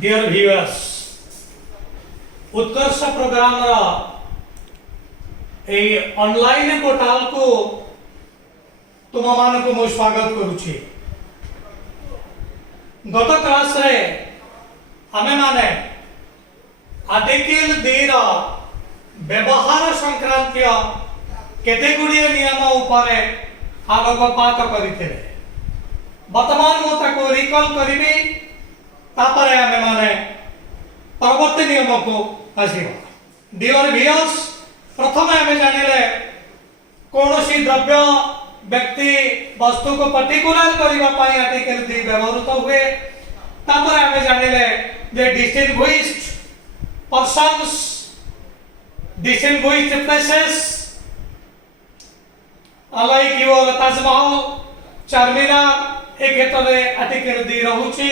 Dear viewers उत्कर्ष programme online portal को तुम मान को मु स्वागत करुछि। गत क्लास रे आमे माने आर्टिकल 2 व्यवहार संक्रांतीय केते गुड़िए नियम उपरे आलोकपात करथिले। वर्तमान मु ताको रिकॉल करिबी तापरे आमे माने परवर्ती नियम को आसीबा। डियर व्यूअर्स प्रथम आमे जानिले कोनोसी द्रव्य व्यक्ति वस्तु को पर्टिकुलर करबा पई आर्टिकल 2 व्यवहृत हुए। तापरे आमे जानिले जे distinguished persons distinguished places like your Taj Mahal, Charminar ए क्षेत्र में आर्टिकल 2 रहुछि।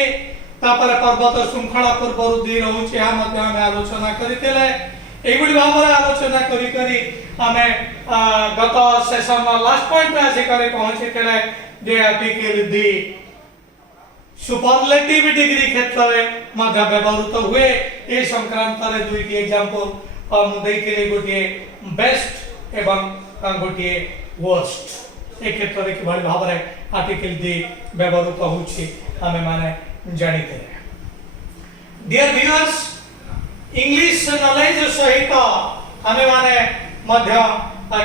तापर पर्वत श्रृंखला पूर्व 2 रहुछि। हम आमे आलोचना करितेले एगुडी भाबरे आलोचना करी करी आमे गत सेशन लास्ट पॉइंट आसे करे पहुंचीतेले जे आर्टिकल 2 सुपरलेटिव डिग्री क्षेत्र में मध्य व्यवहृत हुए। ए संक्रांत रे दुईटी एग्जांपल हम देखिले गोटे बेस्ट एवं गोटे वर्स्ट ए क्षेत्र रे कि भाव रे आर्टिकल 2 व्यवहृत होछि हमें माने जानिते। डियर व्यूअर्स इंग्लिश नॉलेज सहित हमें माने मध्य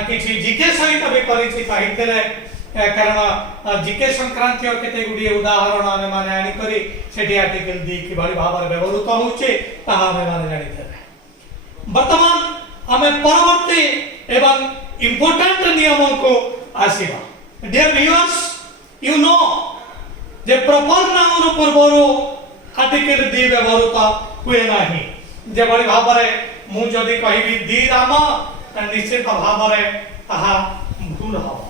किछि जीके सहित भी परिचित हितले कारण जीके संक्रांतीय केते गुडी उदाहरण हमें माने आनी करी सेठी आर्टिकल 2 कि भाव रे व्यवहृत होछि ताहा हमें माने जानिते। वर्तमान हमें परवर्ती एवं इंपोर्टेंट नियमों को आसीबा। डियर व्यूअर्स यू नो जे प्रॉपर नाउन पूर्वरो आर्टिकल 2 व्यवहृत हुए नाही। जे बड़ी भाव रे मु जदी कहिबी दी राम निश्चित भाव रे ताहा भूल हबो।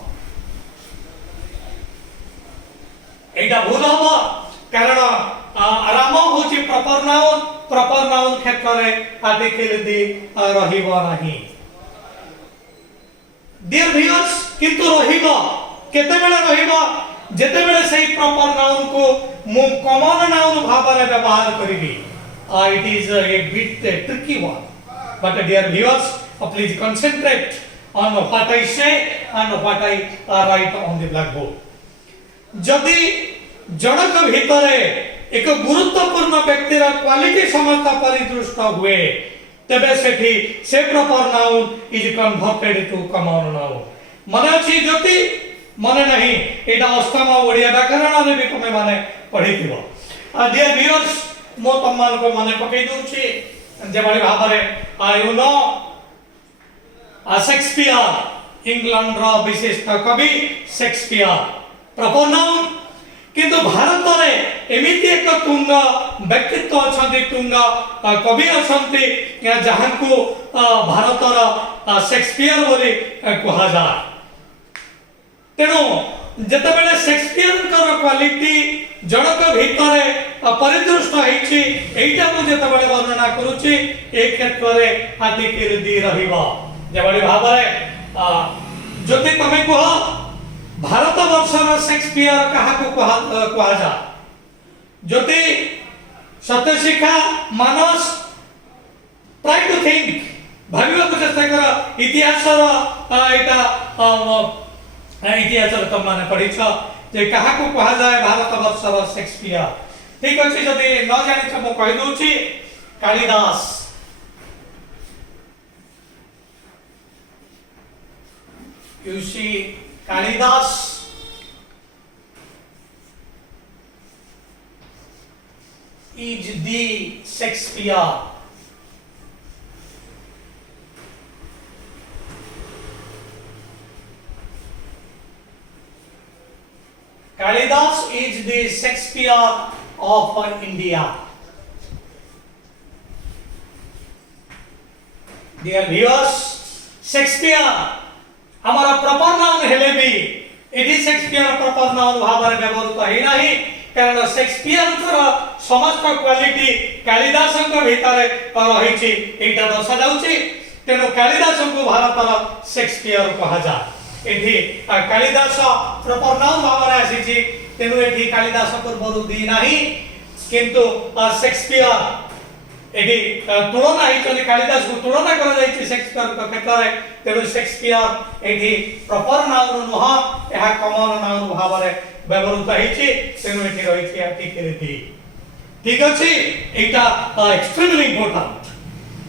एटा भूल हबो कारण राम होची प्रॉपर नाउन क्षेत्र रे आर्टिकल 2 रहिबो नाही। डियर व्यूअर्स किंतु रहिबो केते बेले रहिबो जेते बेले सही प्रॉपर नाउन को मु कॉमन नाउन भाव रे व्यवहार करिबी। It is a bit tricky one but dear viewers please concentrate on what I say and what I write on the blackboard। जदि जनक भितरे एक गुरुत्वपूर्ण व्यक्तिर क्वालिटी समस्त परिदृष्ट हुए तबे सेठी से proper noun is converted to common noun. मने अछि जति मने नहीं एटा अष्टम ओडिया व्याकरण रे भी तुमे माने पढिथिबो। डियर व्यूअर्स मो तमान को माने पकई दोछि जे बड़ी भाव रे यू नो शेक्सपियर इंग्लैंड रो विशिष्ट कवि शेक्सपियर प्रॉपर नाउन किंतु भारत रे एमिति एक तुंग व्यक्तित्व अछंती तुंग कवि अछंती जहां को भारत रो शेक्सपियर बोली कहा जाय। तेनो जते बेले शेक्सपियर कर क्वालिटी जनक भितरे परिदृष्ट होइछि एटा मु जते बेले वर्णना करूछि ए क्षेत्र रे आर्टिकल 2 रहिबो। जे बड़ी भाव रे जति तमे कहो भारत वर्षर शेक्सपियर कहा को कहा जा जति सत्यशिखा मानस ट्राई टू थिंक भाबिबा को चेष्टा कर इतिहास एटा इतिहास तुम माने पढिछ जे कहा को कहा जाय भारत वर्षर शेक्सपियर। ठीक अछि जदि न जानि छ मो कहि दोछि Kalidas. You see Kalidas is the Shakespeare। Kalidas is the Shakespeare of India। Dear viewers, Shakespeare हमारा प्रॉपर नाउन हेले भी एडी शेक्सपियर प्रॉपर नाउन भाव रे व्यवहृत हे नाही कारण शेक्सपियर कर समस्त क्वालिटी कालिदास के भीतर रहिछि एटा दर्शा जाउछि। तेनो कालिदास को भारत रो शेक्सपियर कहा जा। एठी कालिदास प्रॉपर नाउन भाव रे आसीछि तेनु एठी कालिदास पूर्वरु दी नाही किंतु शेक्सपियर एटी तुलना होइछन कालिदास को तुलना करा जाइछि शेक्सपियर को क्षेत्र रे तेणु शेक्सपियर एटी प्रॉपर नाउन नुह एहा कॉमन नाउन भाव रे व्यवहृत होइछि तेणु एटी रहिछि आर्टिकल दी ठीक अछि एटा एक्सट्रीमली इंपोर्टेंट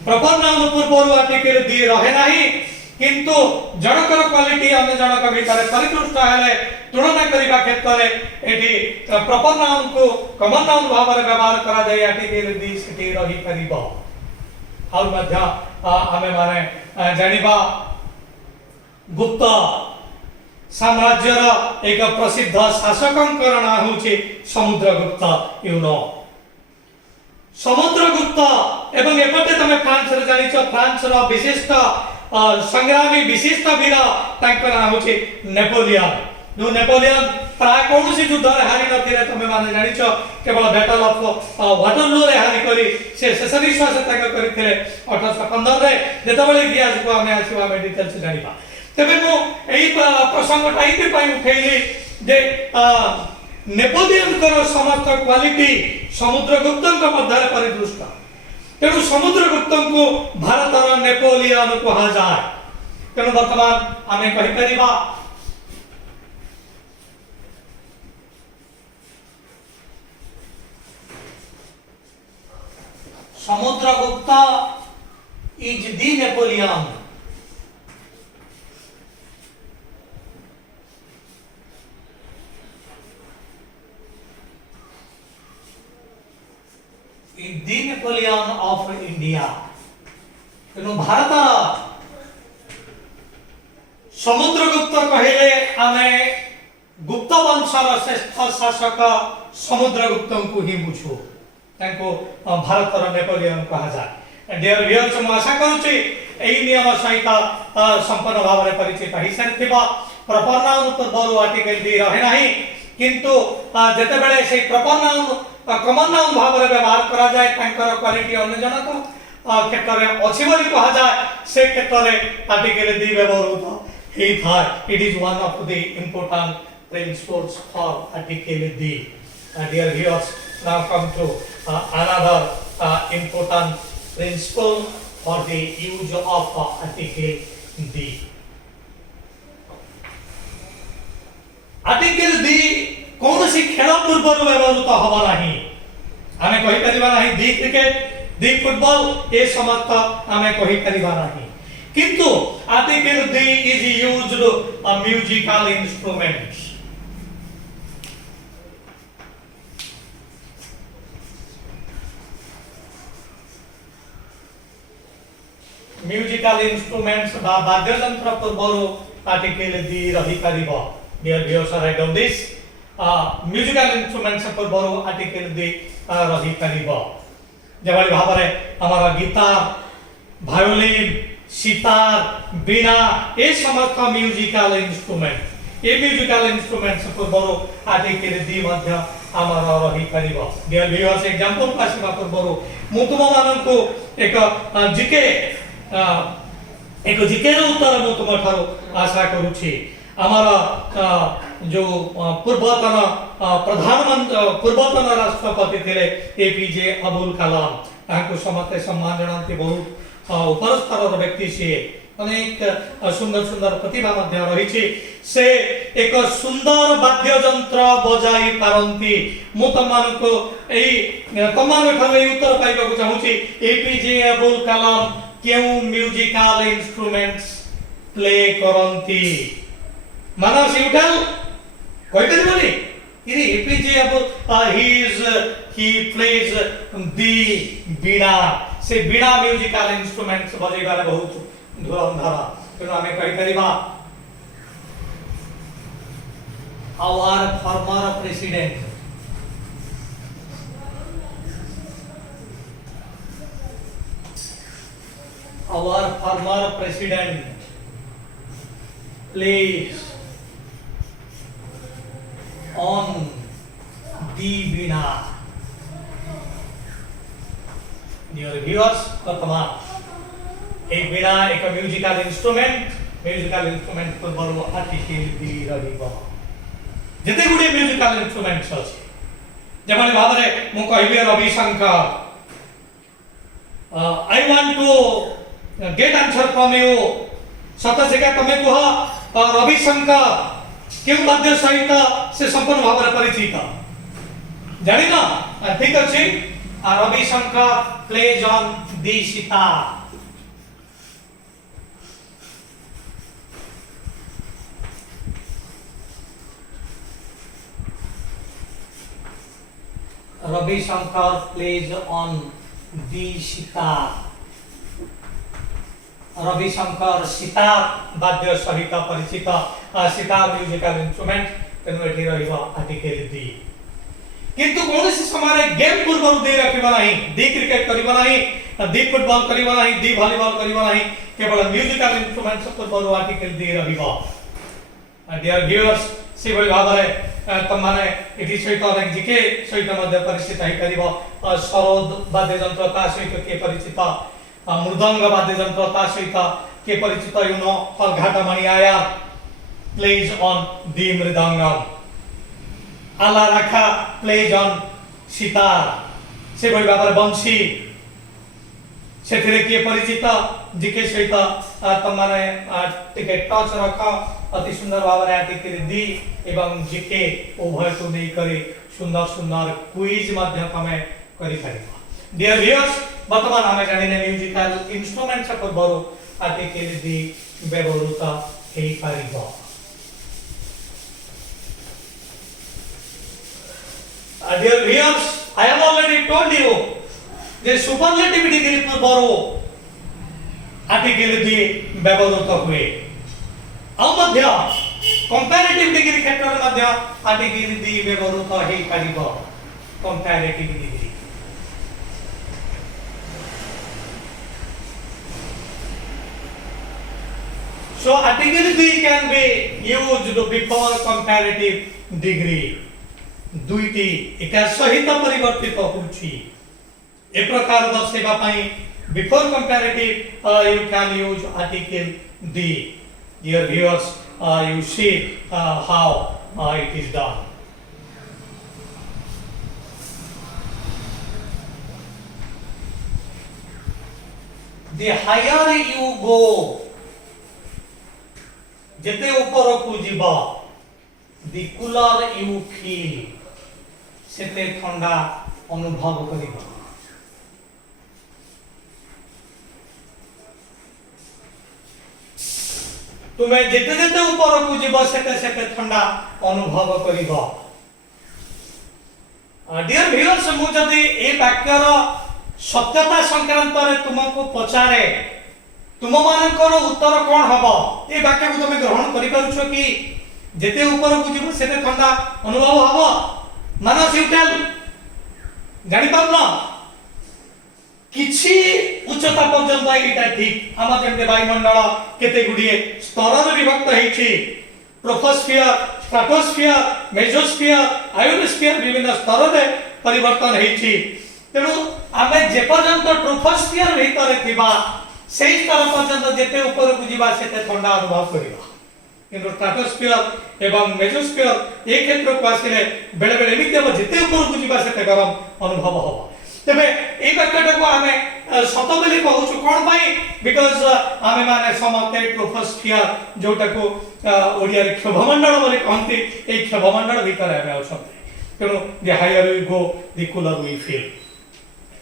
प्रॉपर नाउन पूर्व आर्टिकल दी रहे नाही किंतु जनकर क्वालिटी अन्य जनक भितर परितुष्ट हेले तुलना करिबा क्षेत्र रे एटी प्रॉपर नाउन को कॉमन नाउन भाव रे व्यवहार करा जाय आर्टिकल दी सिटी रही परिबो और मध्य हमें माने जानिबा गुप्त साम्राज्य रो एक प्रसिद्ध शासकंकर ना होछि समुद्रगुप्त यू नो समुद्रगुप्त एवं एपटे तमे फ्रांस रे जानिछो फ्रांस रो विशिष्ट संग्रामी विशिष्ट वीर तांकर नाम होछि नेपोलियन जो नेपोलियन प्राय कोनोसी युद्ध रे हारि नथिले तमे माने जानिछो केवल बैटल ऑफ वाटरलू रे हारि करी से शेष विश्वास ताक करथिले 1815 रे जेतबेले इतिहास को हमें आसीबा मेडिकल से जानिबा तबे मो एई प्रसंग टाइप पई उठैली जे नेपोलियन कर समस्त क्वालिटी समुद्रगुप्तन मध्य परिदृष्ट तेणु समुद्रगुप्त को भारतर नेपोलियन कहा जाए तेणु वर्तमान आमे कहि परिबा Samudragupta is the Napoleon the Napoleon of India तेणु भारत समुद्रगुप्त कहले आमे गुप्त वंशर श्रेष्ठ शासक समुद्रगुप्त को ही बुझू ताको भारतर नेपोलियन कहा जाए डियर व्यूअर्स हम आशा करूची एई नियम सहित संपूर्ण भाव रे परिचितहि सारिथिबा प्रॉपर नाउन पूर्व आर्टिकल दी रहे नाही किंतु जेते बेले से प्रॉपर नाउन कॉमन नाउन भाव रे व्यवहार करा जाए तांकर क्वालिटी अन्य जनक क्षेत्र रे अछि बोली कहा जाए से क्षेत्र रे आर्टिकल दी व्यवहृत ही था it is one of the important principles for article the dear viewers now come to another important principle for the use of article the article the कौन सी खेल पूर्व व्यवहृत हवा नहीं आमे कहि परिबा नहीं दी क्रिकेट दी फुटबॉल ए समस्त आमे कहि परिबा नहीं किंतु article the is used a musical instrument musical instruments बा वाद्य यंत्र पूर्व आर्टिकल दी रही परिबा dear viewers write down this musical instruments पूर्व आर्टिकल दी रही परिबा जेबali भाबरे हमारा गिटार वायोलिन सितार बीना ए समस्त म्यूजिकल इंस्ट्रूमेंट ए म्यूजिकल इंस्ट्रूमेंट्स पूर्व आर्टिकल दी मध्य हमारा रही परिबा डियर व्यूअर्स एग्जांपल पासिबा पूर्व मु तुम मानन को एक जिके रो उत्तर मु तुम ठारो आशा करूछि हमारा जो पूर्वतन प्रधानमंत्री पूर्वतन राष्ट्रपति थे एपीजे अब्दुल कलाम ताको समस्त सम्मान जनाते बहुत ऊपर स्तर व्यक्ति से अनेक सुंदर सुंदर प्रतिभा मध्य रही से एक सुंदर वाद्य यंत्र बजाई पारंती मु तमनको एई तमान ठारे उत्तर पाइबा को चाहूची एपीजे अब्दुल कलाम केउ म्यूजिकल इंस्ट्रूमेंट्स प्ले करंती मानव सिउठल कोई कहि बोली इरी एपीजे अब he plays the बीणा से बीणा म्यूजिकल इंस्ट्रूमेंट्स बजाइबार बहुत धुरंधर तेणु आमे कहि परिबा our former president plays on the veena dear viewers वर्तमान एक वीणा एक म्यूजिकल इंस्ट्रूमेंट पूर्व आर्टिकल दी रहिबो जते गुडी म्यूजिकल इंस्ट्रूमेंट्स अछि जेभଳି भाବରେ ମୁଁ କହିବି Ravishankar I want to get answer from you सत जगह तमे कुह रविशंकर क्यों वाद्य सहित से संपूर्ण भाव परिचित जानी ना ठीक अच्छे Ravishankar plays on the sitar Ravishankar plays on the sitar Ravishankar sitar वाद्य सहित परिचित सितार म्यूजिकल इंस्ट्रूमेंट तेनु एठी रहिबा आर्टिकल दी किंतु कोनोसी समय गेम पूर्व दे रखिबा नाही दी क्रिकेट करिबा नाही दी फुटबॉल करिबा नाही दी वॉलीबॉल करिबा नाही केवल म्यूजिकल इंस्ट्रूमेंट्स पूर्व आर्टिकल दी रहिबा डियर व्यूअर्स से बड़ी भाबरे तमाने एठी सहित अनेक जिके सहित मध्य परिचित है करिबो सरोद वाद्य यंत्र ता सहित के परिचित मृदंग वाद्य यंत्र ता सहित के परिचित युनो अलघाटमणि आया प्लेज ऑन दी मृदंगम आला राखा प्लेज ऑन सितार से बड़ी भाबरे बंशी सेथिरे के परिचित जिके सहित तमाने टिके टच रख अति सुंदर भाबरे आर्टिकल दी एवं जिके उभय को नहीं करे सुंदर सुंदर क्विज माध्यम हमें करि परिबा डियर व्यूअर्स वर्तमान हमें जानिने म्यूजिकल इंस्ट्रूमेंट्स पर बरो आर्टिकल दी व्यवहृत हेई परिबा dear viewers I have already told you जे सुपरलेटिव डिग्री पर बरो आर्टिकल दी व्यवहृत हुए मध्य कंपैरेटिव डिग्री क्षेत्र में मध्य आर्टिकल दी व्यवहृत हेई परिबो comparative degree so article D can be used before comparative degree दुईटी एक सहित परिवर्तित होउछि ए प्रकार दर्शेबा पई before comparative you can use article D dear viewers you see how it is done the higher you go jete upor ku jiba the cooler you feel sete thanda anubhav kariba तुम्हें जेते जेते ऊपर को जीव सेते सेते ठंडा अनुभव करिबो डियर व्यूअर्स मु जदी ए वाक्यर सत्यता संक्रांत रे तुमको पचारे तुम मानकर उत्तर कोन हबो ए वाक्य को तुम ग्रहण करि पारुछो कि जेते ऊपर को जीव सेते ठंडा अनुभव हबो मानस यू टेल जानि पाबना किछि उच्चता पर्यंत एटा ठीक आमा जेमते वायुमंडल केते गुडिए स्तर रे विभक्त हेछि ट्रोपोस्फियर स्ट्राटोस्फियर मेसोस्फियर आयोनोस्फियर विभिन्न स्तर रे परिवर्तन हेछि तेनु आमे जे पर्यंत ट्रोपोस्फियर भीतर थिबा सेही स्तर पर्यंत जेते ऊपर को जीवा सेते ठंडा अनुभव करिबा किंतु स्ट्राटोस्फियर एवं मेसोस्फियर ए क्षेत्र को आसिले बेले बेले एमिते जेते ऊपर को जीवा सेते गरम अनुभव होबा तबे ए वाक्यटा को हमें सत बोली कहूछु कोन पई बिकॉज़ हमें माने समते ट्रोपोस्फियर जोटा को ओडिया रे क्षोभमंडल बोली कहंती ए क्षोभमंडल भीतर हमें औछते तेनु जे higher we go the cooler we feel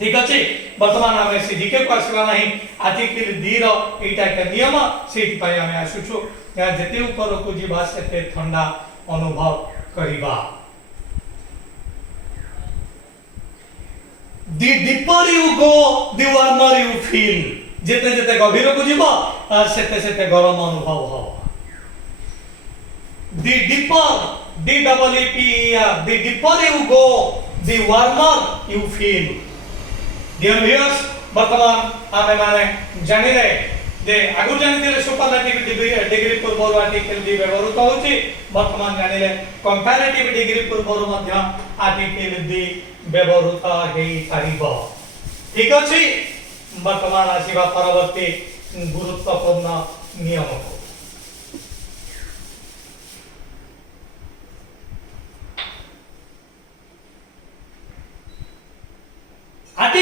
ठीक अछि वर्तमान हमें से जीके को आसीबा नाही आर्टिकल डी रो एटा के नियम सेति पई हमें आसुछु जेते ऊपर को जीवा सेते ठंडा अनुभव करिबा The deeper you go, the warmer you feel. जेते जेते गभीर को जीवा सेते सेते गरम अनुभव हो. The deeper, D-E-E-P-E-R, the deeper you go, the warmer you feel. Dear viewers, वर्तमान आमे माने जानि रे जे आगु जानि दिले सुपरलेटिव डिग्री पूर्व आर्टिकल डी व्यवहृत होछि वर्तमान जानि रे कंपैरेटिव डिग्री पूर्व मध्य आर्टिकल डी व्यवहृत हेई पारिबो ठीक अछि वर्तमान आसीबा परवर्ती गुरुत्वपूर्ण नियम को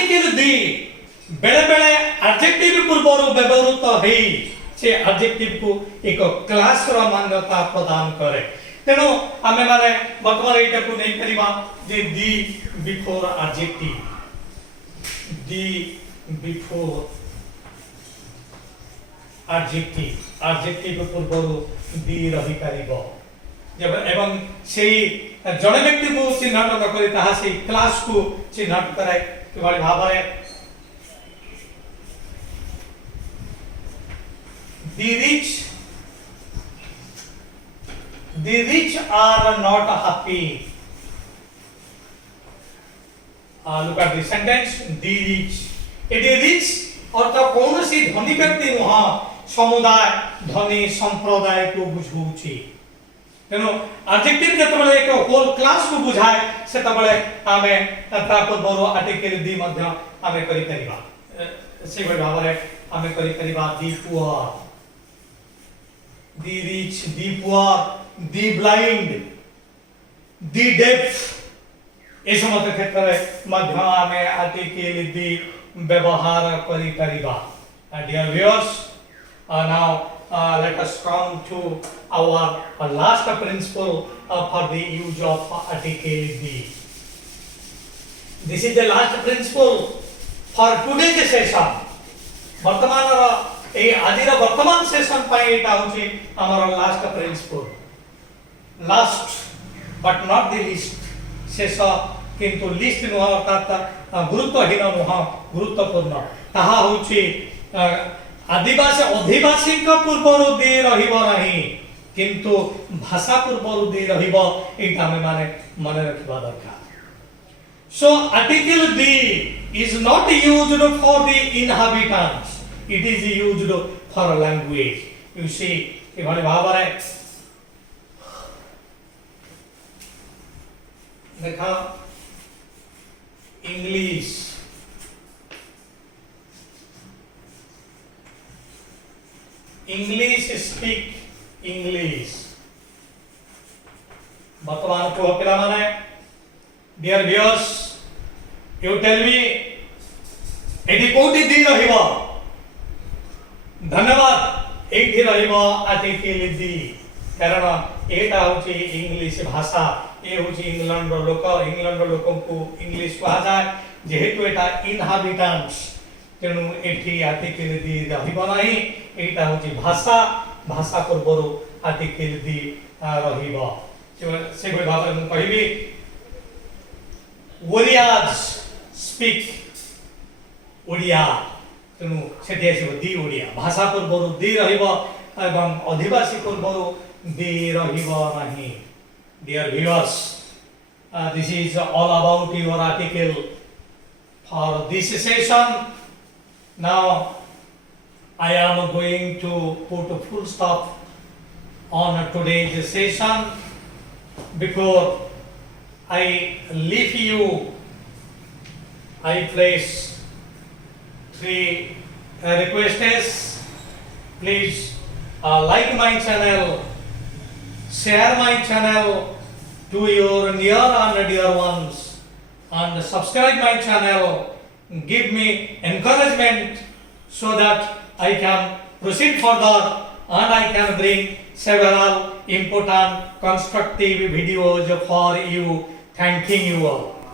आर्टिकल दी बेले बेले एडजेक्टिव पूर्वर व्यवहृत हेई से एडजेक्टिव को एक क्लास रो मान्यता प्रदान करे तेनो आमे माने वर्तमान एटा को नहीं करिबा जे दी बिफोर एडजेक्टिव दी बिफोर एडजेक्टिव पूर्वर दी रही परिबो जब एवं से जड़े व्यक्ति को चिन्हट न करे ताहा से क्लास को चिन्हट करे किबा भाबरे The rich are not happy. Look at the sentence. The rich. It is rich अर्थात कौन सी धनी व्यक्ति नुहा समुदाय धनी संप्रदाय को बुझाउछि तेनो एडजेक्टिव जतबेले एक होल क्लास को बुझाए सेतबेले आमे तापर बरो आर्टिकल दी मध्य आमे करि परिबा से भाबरे आमे करि परिबा the poor the rich, the poor, the blind, the deaf ए समस्त क्षेत्र मध्य में आर्टिकल दी व्यवहार करि परिबा dear viewers now let us come to our last principle for the use of article the this is the last principle for today's session वर्तमान ए आदिर वर्तमान session पाई एटा होची हमर last principle last but not the least शेष किंतु list नुह अर्थात गुरुत्वहीन नुह गुरुत्वपूर्ण ताहा होची आदिवासी अधिवासी का पूर्वरु दे रहिबो नाही किंतु भाषा पूर्वरु दे रहिबो एटा हम माने मन रखिबा दरकार so article the is not used for the inhabitants it is used for language you see एभली भाबरे देखा इंग्लिश इंग्लिश स्पीक इंग्लिश वर्तमान को पिला माने dear viewers you tell me एडी कोटी दी रहिबो धन्यवाद एठी रहिबो आर्टिकल दी कारण एटा होची इंग्लिश भाषा ए होची इंग्लैंड रो लोक को इंग्लिश कहा जाय जेहेतु एटा इनहैबिटेंट्स तेनु एठी आर्टिकल दी रहिबो नाही एटा होची भाषा पूर्वरु आर्टिकल दी रहिबो से भाबरे मु कहिबी warriors speak ओडिया तेनु सेठी आसीबो दी ओडिया भाषा पूर्वरु दी रहिबो एवं अधिवासी पूर्वरु दी रहिबो नाही dear viewers this is all about your article for this session now I am going to put a full stop on today's session before I leave you I place three requests please like my channel share my channel to your near and dear ones and subscribe my channel give me encouragement so that I can proceed further and I can bring several important constructive videos for you thanking you all